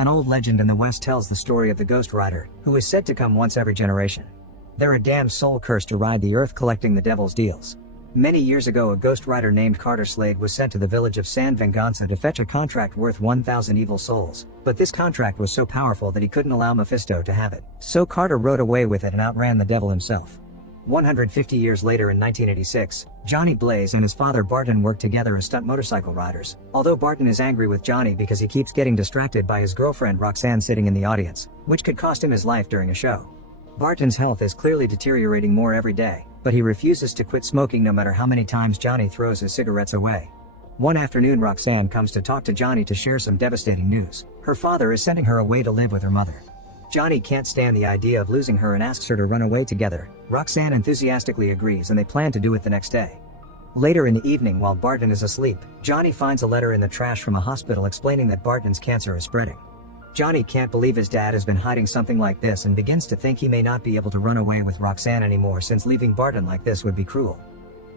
An old legend in the West tells the story of the Ghost Rider, who is said to come once every generation. They're a damned soul cursed to ride the earth collecting the devil's deals. Many years ago, a ghost rider named Carter Slade was sent to the village of San Venganza to fetch a contract worth 1,000 evil souls, but this contract was so powerful that he couldn't allow Mephisto to have it. So Carter rode away with it and outran the devil himself. 150 years later in 1986, Johnny Blaze and his father Barton worked together as stunt motorcycle riders, although Barton is angry with Johnny because he keeps getting distracted by his girlfriend Roxanne sitting in the audience, which could cost him his life during a show. Barton's health is clearly deteriorating more every day, but he refuses to quit smoking no matter how many times Johnny throws his cigarettes away. One afternoon, Roxanne comes to talk to Johnny to share some devastating news. Her father is sending her away to live with her mother. Johnny can't stand the idea of losing her and asks her to run away together. Roxanne enthusiastically agrees and they plan to do it the next day. Later in the evening, while Barton is asleep, Johnny finds a letter in the trash from a hospital explaining that Barton's cancer is spreading. Johnny can't believe his dad has been hiding something like this and begins to think he may not be able to run away with Roxanne anymore since leaving Barton like this would be cruel.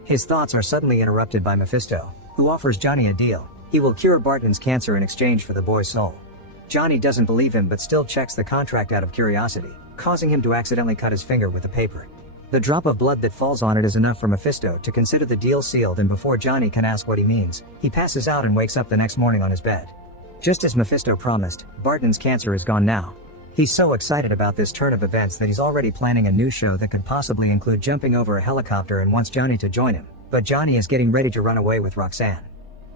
His thoughts are suddenly interrupted by Mephisto, who offers Johnny a deal. He will cure Barton's cancer in exchange for the boy's soul. Johnny doesn't believe him but still checks the contract out of curiosity, causing him to accidentally cut his finger with the paper. The drop of blood that falls on it is enough for Mephisto to consider the deal sealed, and before Johnny can ask what he means, he passes out and wakes up the next morning on his bed. Just as Mephisto promised, Barton's cancer is gone now. He's so excited about this turn of events that he's already planning a new show that could possibly include jumping over a helicopter and wants Johnny to join him, but Johnny is getting ready to run away with Roxanne.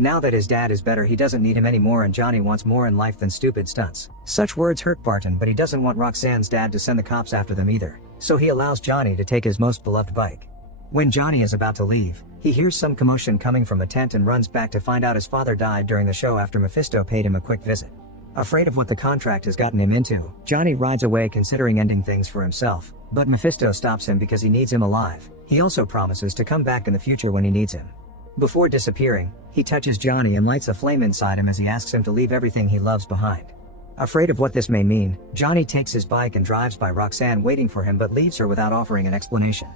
Now that his dad is better, he doesn't need him anymore and Johnny wants more in life than stupid stunts. Such words hurt Barton, but he doesn't want Roxanne's dad to send the cops after them either, so he allows Johnny to take his most beloved bike. When Johnny is about to leave, he hears some commotion coming from a tent and runs back to find out his father died during the show after Mephisto paid him a quick visit. Afraid of what the contract has gotten him into, Johnny rides away considering ending things for himself, but Mephisto stops him because he needs him alive. He also promises to come back in the future when he needs him. Before disappearing, he touches Johnny and lights a flame inside him as he asks him to leave everything he loves behind. Afraid of what this may mean, Johnny takes his bike and drives by Roxanne waiting for him but leaves her without offering an explanation.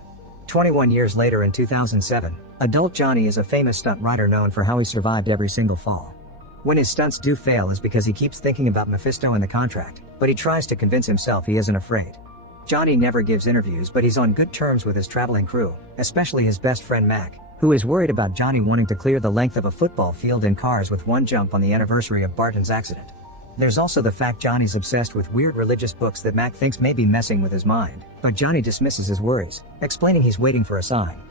21 years later in 2007, adult Johnny is a famous stunt rider known for how he survived every single fall. When his stunts do fail is because he keeps thinking about Mephisto and the contract, but he tries to convince himself he isn't afraid. Johnny never gives interviews, but he's on good terms with his traveling crew, especially his best friend Mac, who is worried about Johnny wanting to clear the length of a football field in cars with one jump on the anniversary of Barton's accident. There's also the fact Johnny's obsessed with weird religious books that Mac thinks may be messing with his mind, but Johnny dismisses his worries, explaining he's waiting for a sign.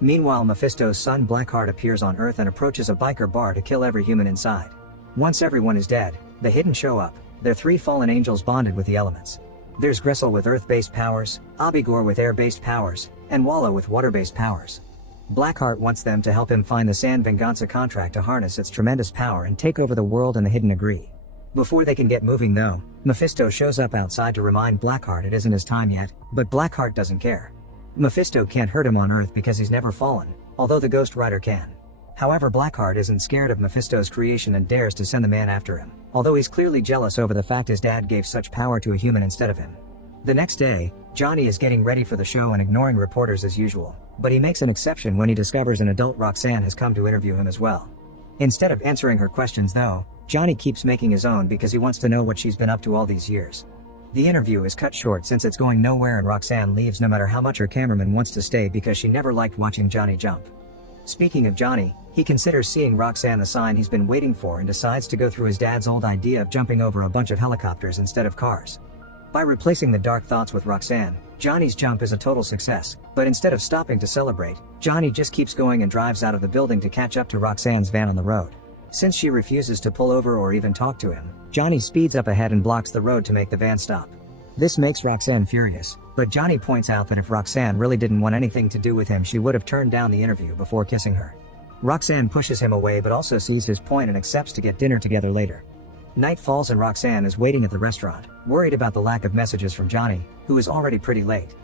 Meanwhile, Mephisto's son Blackheart appears on Earth and approaches a biker bar to kill every human inside. Once everyone is dead, the Hidden show up. They're three fallen angels bonded with the elements. There's Gressel with Earth-based powers, Abigor with air-based powers, and Walla with water-based powers. Blackheart wants them to help him find the San Venganza contract to harness its tremendous power and take over the world, and the Hidden agree. Before they can get moving though, Mephisto shows up outside to remind Blackheart it isn't his time yet, but Blackheart doesn't care. Mephisto can't hurt him on Earth because he's never fallen, although the Ghost Rider can. However, Blackheart isn't scared of Mephisto's creation and dares to send the man after him, although he's clearly jealous over the fact his dad gave such power to a human instead of him. The next day, Johnny is getting ready for the show and ignoring reporters as usual, but he makes an exception when he discovers an adult Roxanne has come to interview him as well. Instead of answering her questions though, Johnny keeps making his own because he wants to know what she's been up to all these years. The interview is cut short since it's going nowhere and Roxanne leaves no matter how much her cameraman wants to stay because she never liked watching Johnny jump. Speaking of Johnny, he considers seeing Roxanne the sign he's been waiting for and decides to go through his dad's old idea of jumping over a bunch of helicopters instead of cars. By replacing the dark thoughts with Roxanne, Johnny's jump is a total success, but instead of stopping to celebrate, Johnny just keeps going and drives out of the building to catch up to Roxanne's van on the road. Since she refuses to pull over or even talk to him, Johnny speeds up ahead and blocks the road to make the van stop. This makes Roxanne furious, but Johnny points out that if Roxanne really didn't want anything to do with him, she would have turned down the interview before kissing her. Roxanne pushes him away but also sees his point and accepts to get dinner together later. Night falls and Roxanne is waiting at the restaurant, worried about the lack of messages from Johnny, who is already pretty late.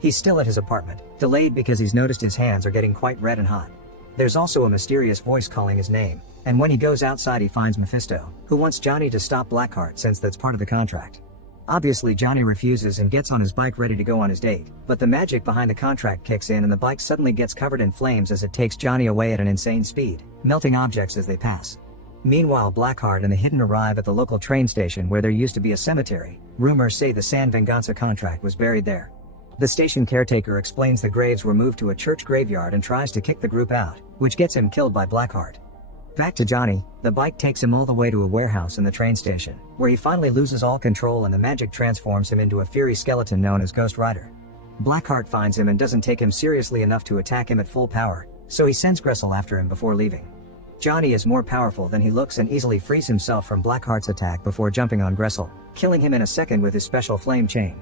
He's still at his apartment, delayed because he's noticed his hands are getting quite red and hot. There's also a mysterious voice calling his name, and when he goes outside he finds Mephisto, who wants Johnny to stop Blackheart since that's part of the contract. Obviously Johnny refuses and gets on his bike ready to go on his date, but the magic behind the contract kicks in and the bike suddenly gets covered in flames as it takes Johnny away at an insane speed, melting objects as they pass. Meanwhile, Blackheart and the Hidden arrive at the local train station where there used to be a cemetery. Rumors say the San Venganza contract was buried there. The station caretaker explains the graves were moved to a church graveyard and tries to kick the group out, which gets him killed by Blackheart. Back to Johnny, the bike takes him all the way to a warehouse in the train station, where he finally loses all control and the magic transforms him into a fiery skeleton known as Ghost Rider. Blackheart finds him and doesn't take him seriously enough to attack him at full power, so he sends Gressel after him before leaving. Johnny is more powerful than he looks and easily frees himself from Blackheart's attack before jumping on Gressel, killing him in a second with his special flame chain.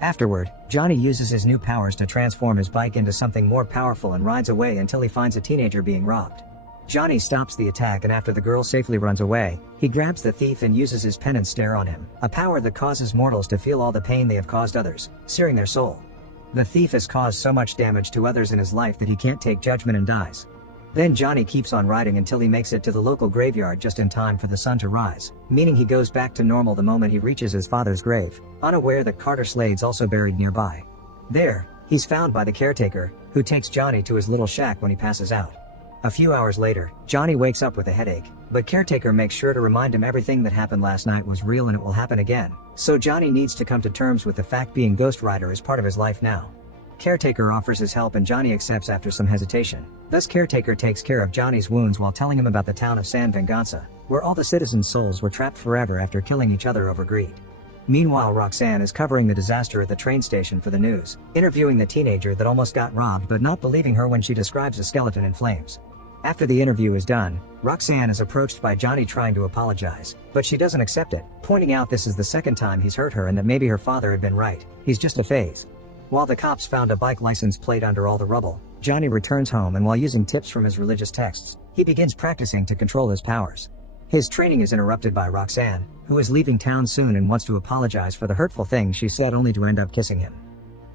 Afterward, Johnny uses his new powers to transform his bike into something more powerful and rides away until he finds a teenager being robbed. Johnny stops the attack, and after the girl safely runs away, he grabs the thief and uses his penance stare on him, a power that causes mortals to feel all the pain they have caused others, searing their soul. The thief has caused so much damage to others in his life that he can't take judgment and dies. Then Johnny keeps on riding until he makes it to the local graveyard just in time for the sun to rise, meaning he goes back to normal the moment he reaches his father's grave, unaware that Carter Slade's also buried nearby. There, he's found by the caretaker, who takes Johnny to his little shack when he passes out. A few hours later, Johnny wakes up with a headache, but caretaker makes sure to remind him everything that happened last night was real and it will happen again, so Johnny needs to come to terms with the fact being Ghost Rider is part of his life now. Caretaker offers his help and Johnny accepts after some hesitation. Thus caretaker takes care of Johnny's wounds while telling him about the town of San Venganza, where all the citizens' souls were trapped forever after killing each other over greed. Meanwhile, Roxanne is covering the disaster at the train station for the news, interviewing the teenager that almost got robbed but not believing her when she describes a skeleton in flames. After the interview is done, Roxanne is approached by Johnny trying to apologize, but she doesn't accept it, pointing out this is the second time he's hurt her and that maybe her father had been right, he's just a phase. While the cops found a bike license plate under all the rubble, Johnny returns home and while using tips from his religious texts, he begins practicing to control his powers. His training is interrupted by Roxanne, who is leaving town soon and wants to apologize for the hurtful things she said only to end up kissing him.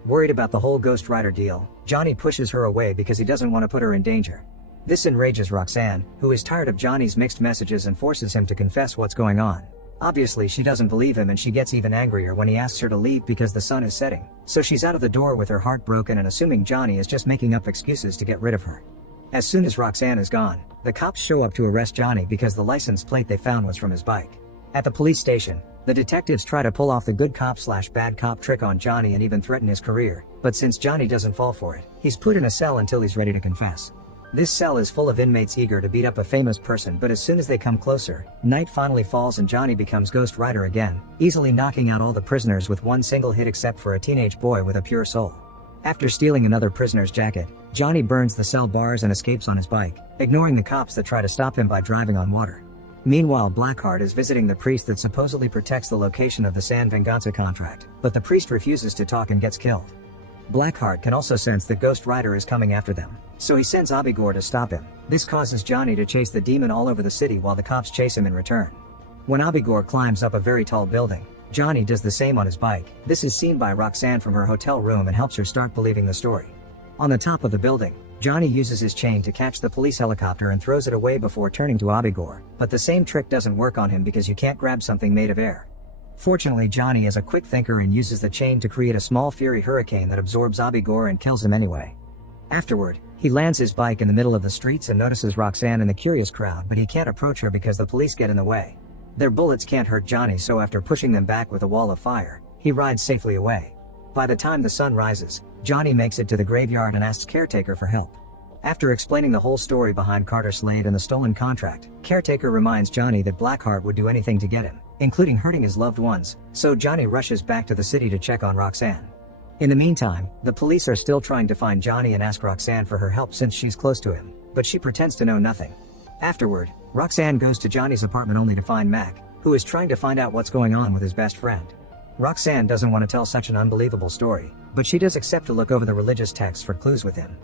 Worried about the whole Ghost Rider deal, Johnny pushes her away because he doesn't want to put her in danger. This enrages Roxanne, who is tired of Johnny's mixed messages and forces him to confess what's going on. Obviously she doesn't believe him and she gets even angrier when he asks her to leave because the sun is setting, so she's out of the door with her heart broken and assuming Johnny is just making up excuses to get rid of her. As soon as Roxanne is gone, the cops show up to arrest Johnny because the license plate they found was from his bike. At the police station, the detectives try to pull off the good cop / bad cop trick on Johnny and even threaten his career, but since Johnny doesn't fall for it, he's put in a cell until he's ready to confess. This cell is full of inmates eager to beat up a famous person, but as soon as they come closer, night finally falls and Johnny becomes Ghost Rider again, easily knocking out all the prisoners with one single hit except for a teenage boy with a pure soul. After stealing another prisoner's jacket, Johnny burns the cell bars and escapes on his bike, ignoring the cops that try to stop him by driving on water. Meanwhile, Blackheart is visiting the priest that supposedly protects the location of the San Venganza contract, but the priest refuses to talk and gets killed. Blackheart can also sense that Ghost Rider is coming after them, so he sends Abigor to stop him. This causes Johnny to chase the demon all over the city while the cops chase him in return. When Abigor climbs up a very tall building, Johnny does the same on his bike. This is seen by Roxanne from her hotel room and helps her start believing the story. On the top of the building, Johnny uses his chain to catch the police helicopter and throws it away before turning to Abigor, but the same trick doesn't work on him because you can't grab something made of air. Fortunately, Johnny is a quick thinker and uses the chain to create a small fury hurricane that absorbs Abigor and kills him anyway. Afterward, he lands his bike in the middle of the streets and notices Roxanne and the curious crowd, but he can't approach her because the police get in the way. Their bullets can't hurt Johnny, so after pushing them back with a wall of fire, he rides safely away. By the time the sun rises, Johnny makes it to the graveyard and asks Caretaker for help. After explaining the whole story behind Carter Slade and the stolen contract, Caretaker reminds Johnny that Blackheart would do anything to get him, including hurting his loved ones, so Johnny rushes back to the city to check on Roxanne. In the meantime, the police are still trying to find Johnny and ask Roxanne for her help since she's close to him, but she pretends to know nothing. Afterward, Roxanne goes to Johnny's apartment only to find Mac, who is trying to find out what's going on with his best friend. Roxanne doesn't want to tell such an unbelievable story, but she does accept to look over the religious texts for clues with him.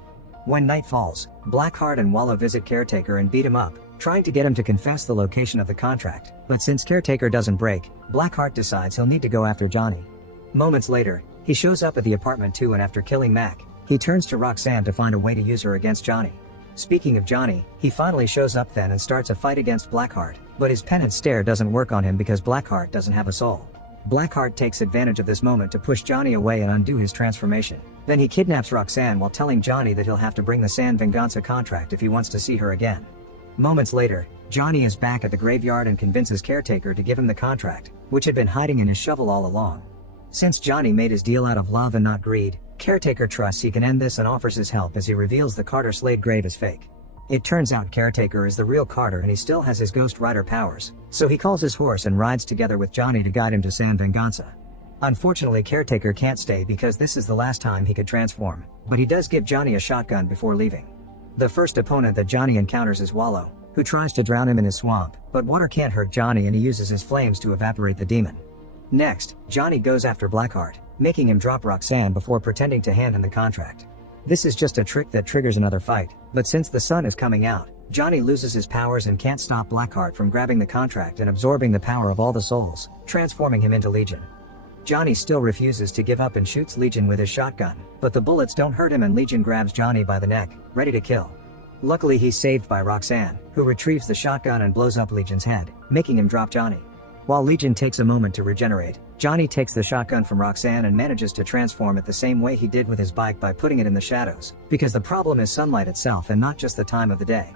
When night falls, Blackheart and Wallow visit Caretaker and beat him up, trying to get him to confess the location of the contract, but since Caretaker doesn't break, Blackheart decides he'll need to go after Johnny. Moments later, he shows up at the apartment too, and after killing Mac, he turns to Roxanne to find a way to use her against Johnny. Speaking of Johnny, he finally shows up then and starts a fight against Blackheart, but his penance stare doesn't work on him because Blackheart doesn't have a soul. Blackheart takes advantage of this moment to push Johnny away and undo his transformation. Then he kidnaps Roxanne while telling Johnny that he'll have to bring the San Venganza contract if he wants to see her again. Moments later, Johnny is back at the graveyard and convinces Caretaker to give him the contract, which had been hiding in his shovel all along. Since Johnny made his deal out of love and not greed, Caretaker trusts he can end this and offers his help as he reveals the Carter Slade grave is fake. It turns out Caretaker is the real Carter and he still has his Ghost Rider powers, so he calls his horse and rides together with Johnny to guide him to San Venganza. Unfortunately, Caretaker can't stay because this is the last time he could transform, but he does give Johnny a shotgun before leaving. The first opponent that Johnny encounters is Wallow, who tries to drown him in his swamp, but water can't hurt Johnny and he uses his flames to evaporate the demon. Next, Johnny goes after Blackheart, making him drop Roxanne before pretending to hand him the contract. This is just a trick that triggers another fight, but since the sun is coming out, Johnny loses his powers and can't stop Blackheart from grabbing the contract and absorbing the power of all the souls, transforming him into Legion. Johnny still refuses to give up and shoots Legion with his shotgun, but the bullets don't hurt him and Legion grabs Johnny by the neck, ready to kill. Luckily he's saved by Roxanne, who retrieves the shotgun and blows up Legion's head, making him drop Johnny. While Legion takes a moment to regenerate, Johnny takes the shotgun from Roxanne and manages to transform it the same way he did with his bike by putting it in the shadows, because the problem is sunlight itself and not just the time of the day.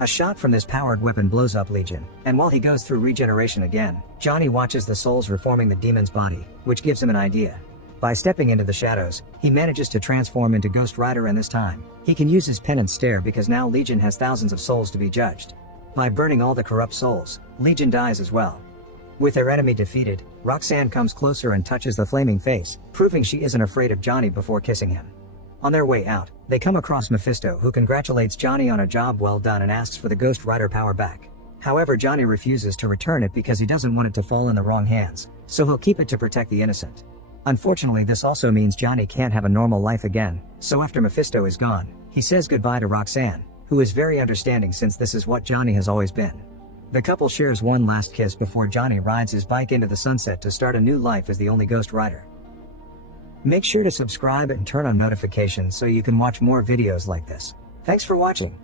A shot from this powered weapon blows up Legion, and while he goes through regeneration again, Johnny watches the souls reforming the demon's body, which gives him an idea. By stepping into the shadows, he manages to transform into Ghost Rider, and this time, he can use his penance stare because now Legion has thousands of souls to be judged. By burning all the corrupt souls, Legion dies as well. With their enemy defeated, Roxanne comes closer and touches the flaming face, proving she isn't afraid of Johnny before kissing him. On their way out, they come across Mephisto, who congratulates Johnny on a job well done and asks for the Ghost Rider power back. However, Johnny refuses to return it because he doesn't want it to fall in the wrong hands, so he'll keep it to protect the innocent. Unfortunately, this also means Johnny can't have a normal life again, so after Mephisto is gone, he says goodbye to Roxanne, who is very understanding since this is what Johnny has always been. The couple shares one last kiss before Johnny rides his bike into the sunset to start a new life as the only Ghost Rider. Make sure to subscribe and turn on notifications so you can watch more videos like this. Thanks for watching.